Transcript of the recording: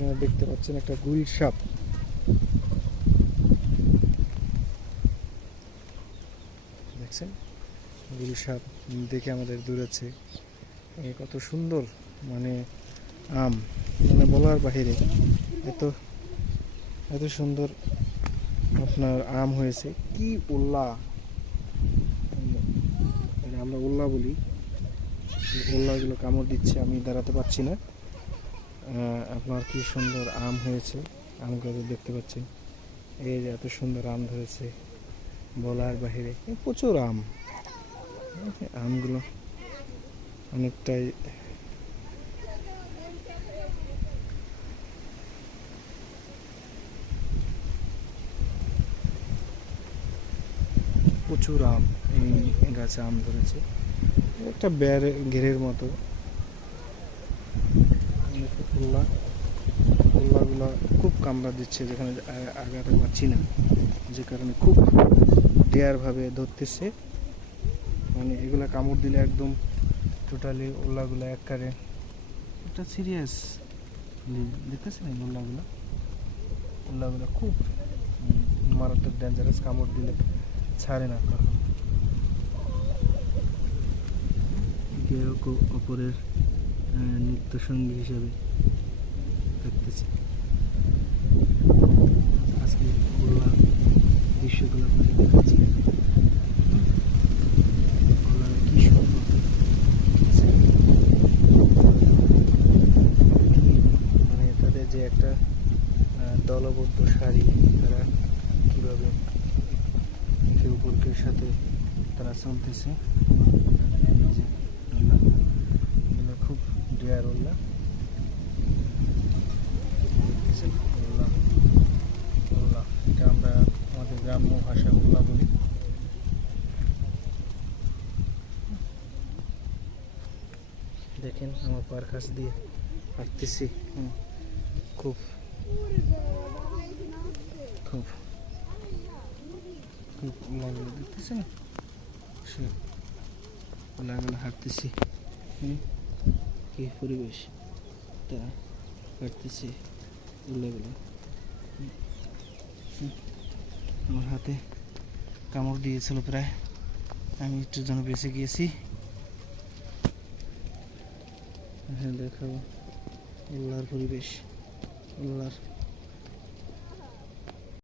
আপনারা দেখতে পাচ্ছেন একটা গুল সাপ। দেখছেন গুল সাপ দেখে আমাদের দৌড়াচ্ছে। কত সুন্দর, মানে আম, মানে বলার বাহিরে। এত এত সুন্দর আপনার আম হয়েছে। কি উল্লাহ, আমরা উল্লাহ বলি। উল্লাহগুলো কামড় দিচ্ছে, আমি দাঁড়াতে পারছি না। আপনার কি সুন্দর আম হয়েছে, আমগুলো দেখতে পাচ্ছেন। এই যে এত সুন্দর আম ধরেছে, বলার বাহিরে। প্রচুর আম, আমগুলো অনেকটাই প্রচুর আম। এই গাছে আম ধরেছে, একটা ঘেরের মতো। উল্লাগুলো খুব কামড়া দিচ্ছে, যেখানে আগাতে পারছি না, যে কারণে খুব ডেয়ারভাবে ধরতেছে। মানে এগুলা কামড় দিলে একদম টোটালি উল্লাগুলো একবারে একটা সিরিয়াস। দেখতেছেন উল্লাগুলো খুব মারাত্মক ডেঞ্জারাস, কামড় দিলে ছাড়ে না কখন। কেউ অপরের নিত্য সঙ্গী হিসেবে থাকতেছে। আজকে উল্লার দৃশ্যগুলো আপনাদের দেখাচ্ছি। কি সুন্দর, মানে তাদের যে একটা দলবদ্ধ সারি, তারা কীভাবে একে অপরকে সাথে তারা চলতেছে। এগুলো খুব ডেয়ার উল্লাহ। দেখতেছেন উল্লাহ, এটা আমরা আমাদের গ্রাম্য ভাষা উল্লাহ বলি। দেখেন আমার পার কাছ দিয়ে হাঁটতেছি, খুব খুব খুব উল্লাহগুলো দেখতেছেন, সে উল্লাহগুলো হাঁটতেছি। কি পরিবেশ, তারা হাঁটতেছে উল্লাহগুলো। আমার হাতে কামড় দিয়েছিল প্রায়, আমি একটু জন্য বেঁচে গিয়েছি। হ্যাঁ, দেখাবো উল্লাহর পরিবেশ, উল্লাহর